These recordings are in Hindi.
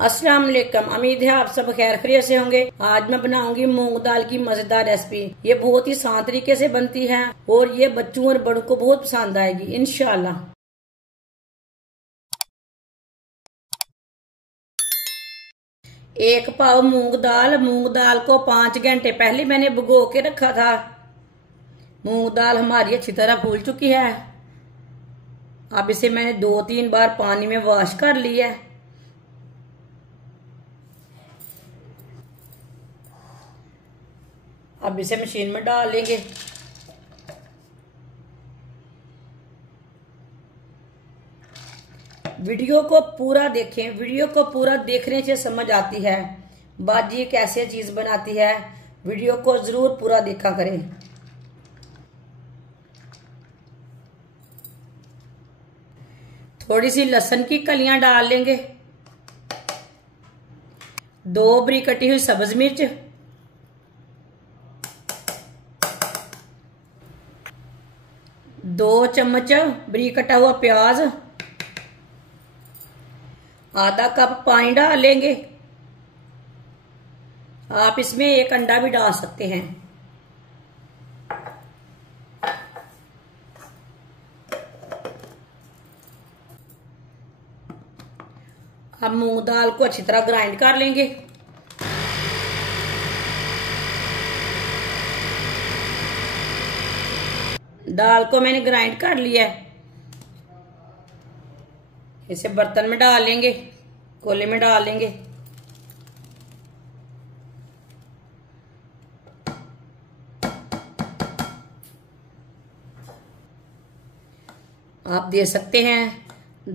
अस्सलाम वालेकुम। उम्मीद है आप सब खैर खैरियत से होंगे। आज मैं बनाऊंगी मूंग दाल की मजेदार रेसिपी। ये बहुत ही आसान तरीके से बनती है और ये बच्चों और बड़ों को बहुत पसंद आएगी इंशाल्लाह। एक पाव मूंग दाल को 5 घंटे पहले मैंने भिगो के रखा था। मूंग दाल हमारी अच्छी तरह फूल चुकी है। अब इसे मैंने 2-3 बार पानी में वॉश कर लिया है। अब इसे मशीन में डाल लेंगे। वीडियो को पूरा देखें। वीडियो को पूरा देखने से समझ आती है बाजी कैसे चीज बनाती है। वीडियो को जरूर पूरा देखा करें। थोड़ी सी लहसुन की कलियां डाल लेंगे। 2 बारीक कटी हुई सब्ज मिर्च, 2 चम्मच बारीक कटा हुआ प्याज, आधा कप पानी डाल लेंगे। आप इसमें 1 अंडा भी डाल सकते हैं। अब मूंग दाल को अच्छी तरह ग्राइंड कर लेंगे। दाल को मैंने ग्राइंड कर लिया है। इसे बर्तन में डाल लेंगे, कोले में डाल लेंगे। आप देख सकते हैं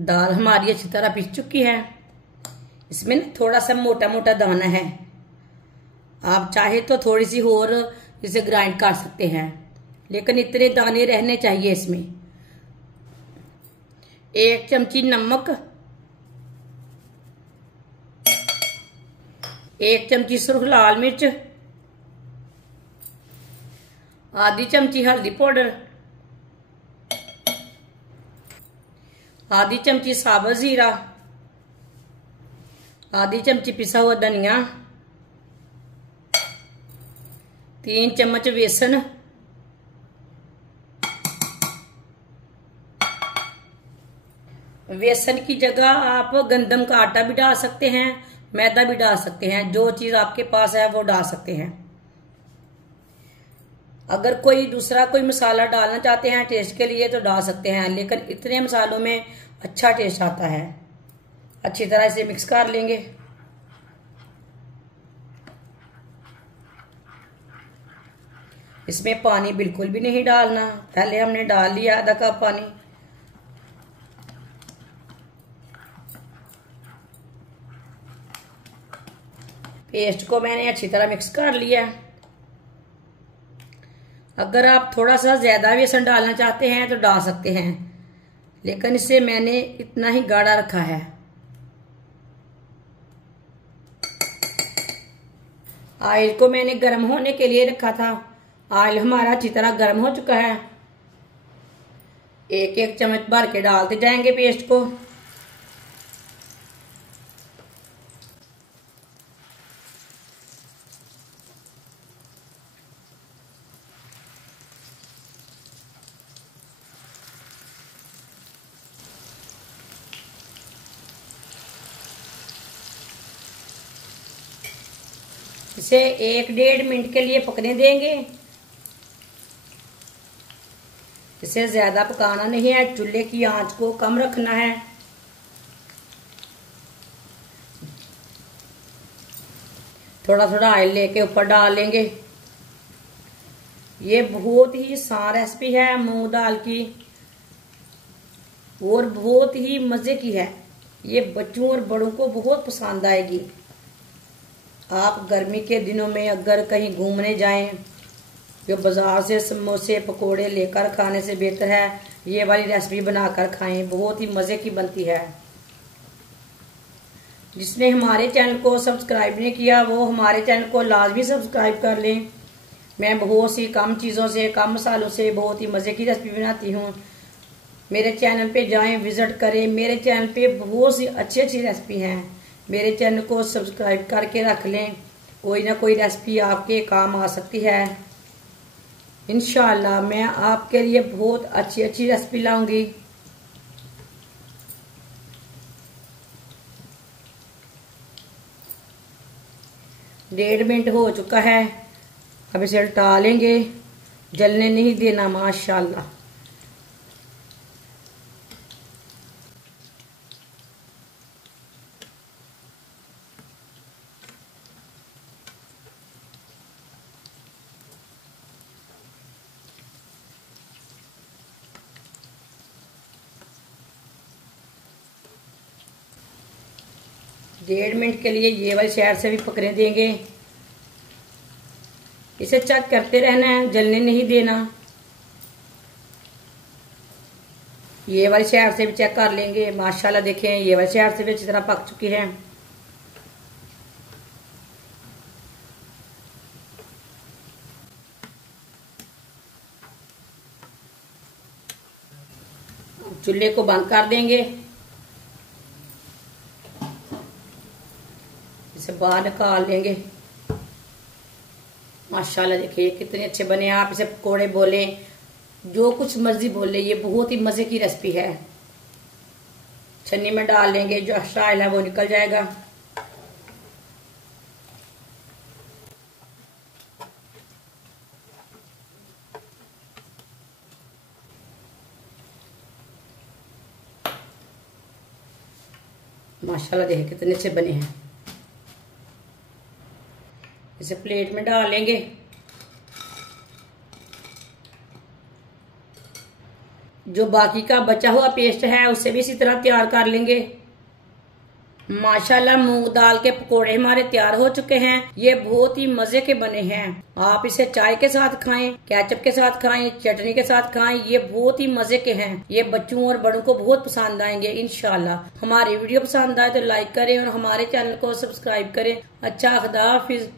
दाल हमारी अच्छी तरह पिस चुकी है। इसमें थोड़ा सा मोटा मोटा दाना है। आप चाहे तो थोड़ी सी और इसे ग्राइंड कर सकते हैं, लेकिन इतने दाने रहने चाहिए इसमें। 1 चमची नमक, 1 चमची सुर्ख लाल मिर्च, आधी चमची हल्दी पाउडर, आधी चमची साबुत जीरा, आधी चमची पिसा हुआ धनिया, 3 चम्मच बेसन, बेसन की जगह आप गंदम का आटा भी डाल सकते हैं, मैदा भी डाल सकते हैं। जो चीज आपके पास है वो डाल सकते हैं। अगर कोई दूसरा कोई मसाला डालना चाहते हैं टेस्ट के लिए तो डाल सकते हैं, लेकिन इतने मसालों में अच्छा टेस्ट आता है। अच्छी तरह से मिक्स कर लेंगे। इसमें पानी बिल्कुल भी नहीं डालना। पहले हमने डाल लिया आधा कप पानी। पेस्ट को मैंने अच्छी तरह मिक्स कर लिया। अगर आप थोड़ा सा ज्यादा बेसन डालना चाहते हैं तो डाल सकते हैं, लेकिन इसे मैंने इतना ही गाढ़ा रखा है। ऑयल को मैंने गर्म होने के लिए रखा था। ऑयल हमारा अच्छी तरह गर्म हो चुका है। 1-1 चम्मच भर के डालते जाएंगे पेस्ट को। इसे 1-1.5 मिनट के लिए पकने देंगे। इसे ज्यादा पकाना नहीं है, चूल्हे की आंच को कम रखना है। थोड़ा थोड़ा ऑयल लेके ऊपर डाल लेंगे। ये बहुत ही आसान रेसिपी है मूंग दाल की और बहुत ही मजे की है। ये बच्चों और बड़ों को बहुत पसंद आएगी। आप गर्मी के दिनों में अगर कहीं घूमने जाएं जो बाजार से समोसे पकोड़े लेकर खाने से बेहतर है ये वाली रेसिपी बनाकर खाएं। बहुत ही मजे की बनती है। जिसने हमारे चैनल को सब्सक्राइब नहीं किया वो हमारे चैनल को लाजमी सब्सक्राइब कर लें। मैं बहुत सी कम चीज़ों से कम मसालों से बहुत ही मजे की रेसिपी बनाती हूँ। मेरे चैनल पे जाएं, विजिट करें। मेरे चैनल पे बहुत सी अच्छी अच्छी रेसिपी हैं मेरे चैनल को सब्सक्राइब करके रख लें, कोई ना कोई रेसिपी आपके काम आ सकती है। इंशाअल्लाह मैं आपके लिए बहुत अच्छी अच्छी रेसिपी लाऊंगी। डेढ़ मिनट हो चुका है, अब इसे उल्टा लेंगे, जलने नहीं देना माशाल्लाह। डेढ़ मिनट के लिए ये वाली साइड से भी पकने देंगे। इसे चेक करते रहना है, जलने नहीं देना। ये वाली साइड से भी चेक कर लेंगे। माशाल्लाह देखें, ये वाली साइड से भी अच्छी तरह पक चुकी है। चूल्हे को बंद कर देंगे, इसे बाहर निकाल लेंगे। माशाल्लाह देखिए कितने अच्छे बने। आप इसे पकोड़े बोले, जो कुछ मर्जी बोले, ये बहुत ही मजे की रेसिपी है। छन्नी में डाल लेंगे, जो शाइल है वो निकल जाएगा। माशाल्लाह देखिए कितने अच्छे बने हैं। इसे प्लेट में डाल लेंगे। जो बाकी का बचा हुआ पेस्ट है उसे भी इसी तरह तैयार कर लेंगे। माशाल्लाह मूंग दाल के पकोड़े हमारे तैयार हो चुके हैं। ये बहुत ही मजे के बने हैं। आप इसे चाय के साथ खाएं, केचप के साथ खाएं, चटनी के साथ खाएं, ये बहुत ही मजे के हैं। ये बच्चों और बड़ों को बहुत पसंद आएंगे इंशाल्लाह। हमारी वीडियो पसंद आए तो लाइक करें और हमारे चैनल को सब्सक्राइब करें। अच्छा, खुदा हाफिज।